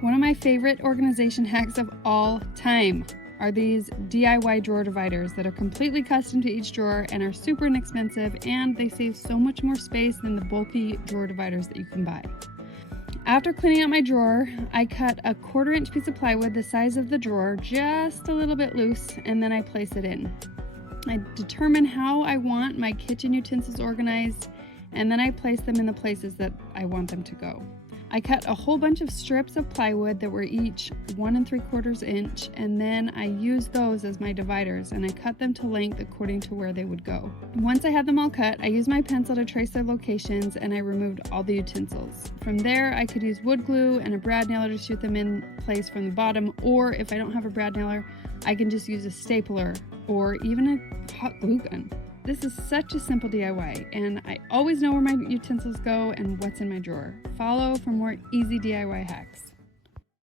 One of my favorite organization hacks of all time are these DIY drawer dividers that are completely custom to each drawer and are super inexpensive, and they save so much more space than the bulky drawer dividers that you can buy. After cleaning out my drawer, I cut a 1/4-inch piece of plywood the size of the drawer, just a little bit loose, and then I place it in. I determine how I want my kitchen utensils organized, and then I place them in the places that I want them to go. I cut a whole bunch of strips of plywood that were each 1 3/4 inch, and then I used those as my dividers, and I cut them to length according to where they would go. Once I had them all cut, I used my pencil to trace their locations, and I removed all the utensils. From there, I could use wood glue and a brad nailer to shoot them in place from the bottom, or if I don't have a brad nailer, I can just use a stapler or even a hot glue gun. This is such a simple DIY, and I always know where my utensils go and what's in my drawer. Follow for more easy DIY hacks.